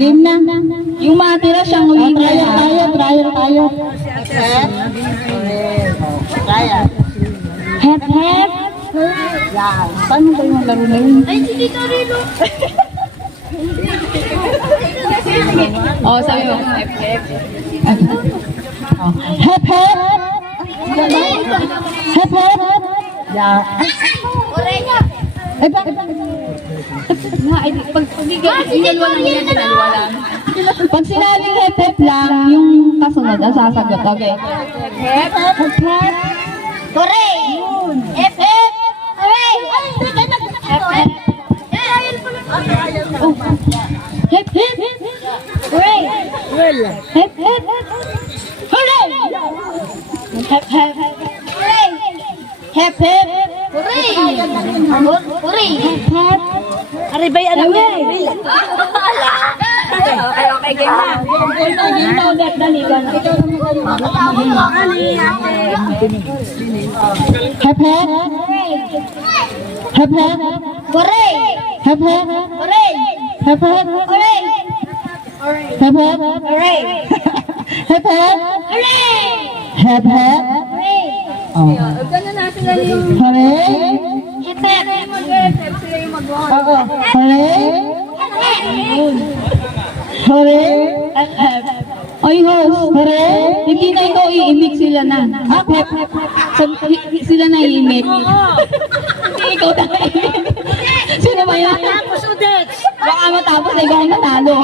Game na. Yung matira siyang winner. Trial. Trial. Hep. Yan. Paano ba yung laro na yun? Ay, si Tito Rilo. Sabi mo. Hep. Hep. Yan. Orenya. Bakit? Pag sinabing hep lang, yung kasunod, ang sasagot. Okay. Hep. Hooray! Hep. Hooray! Ay, hindi ka nag-hep. Hep. Hooray! Hep. Hooray! Hep. Hooray! Hep. Hooray! Hooray! Hep. Aribay, ano ba? Okay, game na. Ginto ulit, dali ka na. Hep. Hep. Hooray! Hep. Hooray! Hep. Hooray! Hep. Hooray! Hep. Hooray! Hep. Hooray! Oh. Gano'n na sila yung Hooray! hep. Mag-hep sila yung mag-hep. Oo. Hooray! Hooray! Oy, host, hooray! Hindi na ikaw iimik, sila na. Hep, hep. Sila na iimik. Hindi ikaw na iimik. Sino ba yan? Tapos ulit. Baka matapos ikaw ang natalo.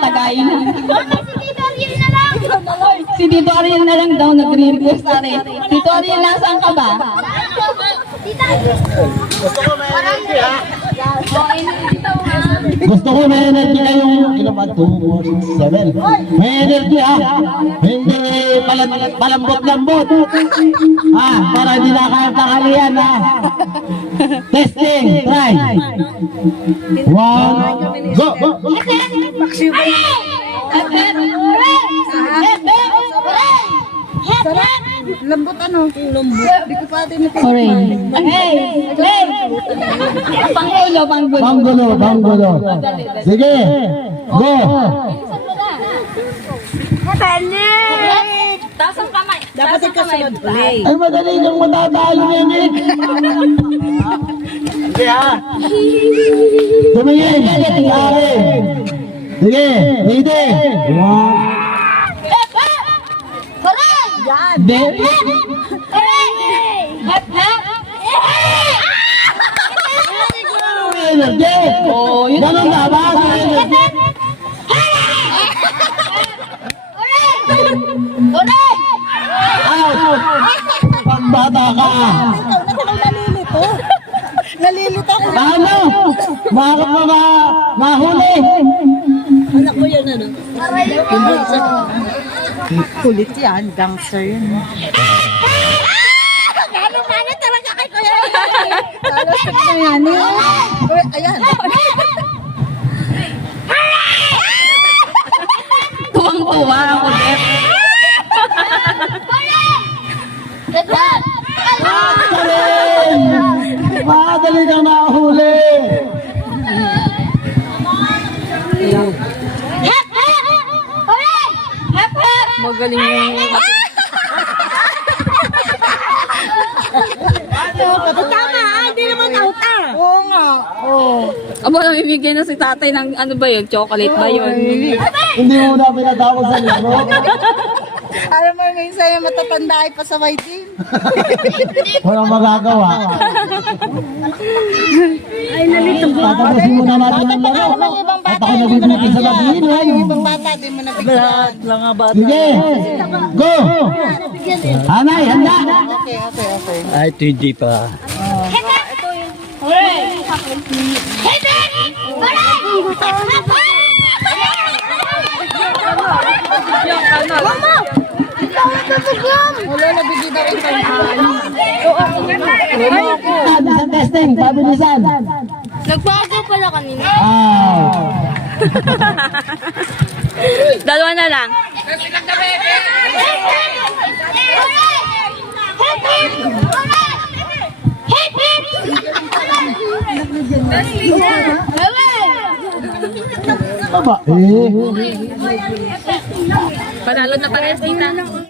Tagayin na. Si Tito Ariel na lang daw nagre-request na rin. Tito Ariel, nasaan ka ba? Gusto ko may energy kayong ilan ba? 2, 4, 6, 7. May energy ha. Hindi palambot-lambot. Para hindi nakakalian ha. Testing, try. 1, go! Lambot ano? Lambot. Di ko pa din Hooray. Hey! Panggulo. Banggulo. Sige, go! Taas ang kamay. Dapat ikasunod. Play. Ay, madali kang matatalo yan eh. Sige ha. Tumingin. Pare. Sige, ready. 1. Very. Energy. Oh, yun. Ganun na ba? Energy. Out. Pagbata ka. Nalilito ako. Paano? Bakit mo mahuli? Anak ko yan ano? Kulit yan. Gangster yan. Gano'n talaga kay Kuya. Talasag na yan. Ayan. Tuwang-tuwa ako, Dep. Madali kang nahuli. Magaling yung... Tama, hindi naman out ah. Oo nga. Aba, namimigay na si tatay ng ano ba yun? Chocolate ba yun? Hindi mo na pinatawag sa laro. Alam mo, minsan yung matatanda ay pasaway din. Walang magagawa. Ay, nalito po. Tatapusin muna natin ang laro. At ako nabibuti sa labihin. Yung ibang bata, di mo nabigyan. Sige, go! Hanay, handa! Okay. Ay, ito hindi pa. Wala, nabigyan na rin Pabilisan testing, pabilisan. Nagbago pala kanina. Dalawa na lang. Babae. Panalo na parehas, tita.